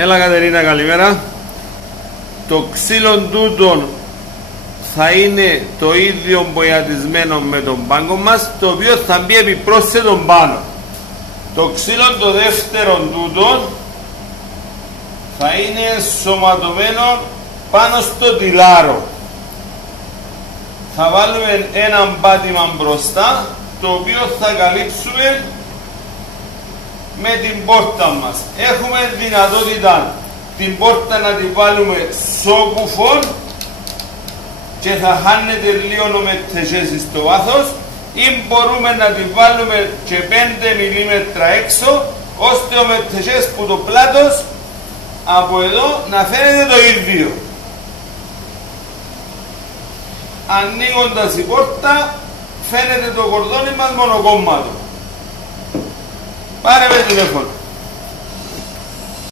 Έλα Κατερίνα, καλημέρα. Το ξύλο τούτο θα είναι το ίδιο μποιατισμένο με τον πάγκο μας, το οποίο θα μπει επιπρόσθετον πάνω. Το ξύλο το δεύτερο τούτο θα είναι ενσωματωμένο πάνω στο τυλάρο. Θα βάλουμε ένα πάτημα μπροστά, το οποίο θα καλύψουμε με την πόρτα μας. Έχουμε δυνατότητα την πόρτα να την βάλουμε σόκουφον και θα χάνεται λίγο με τεσσέσεις στο βάθος, ή μπορούμε να την βάλουμε και 5 μιλίμετρα έξω, ώστε ο μετεσσές που το πλάτος από εδώ να φαίνεται το ίδιο. Ανοίγοντας η πόρτα φαίνεται το κορδόνι μας μονοκόμματο. Πάρε με τηλέφωνο.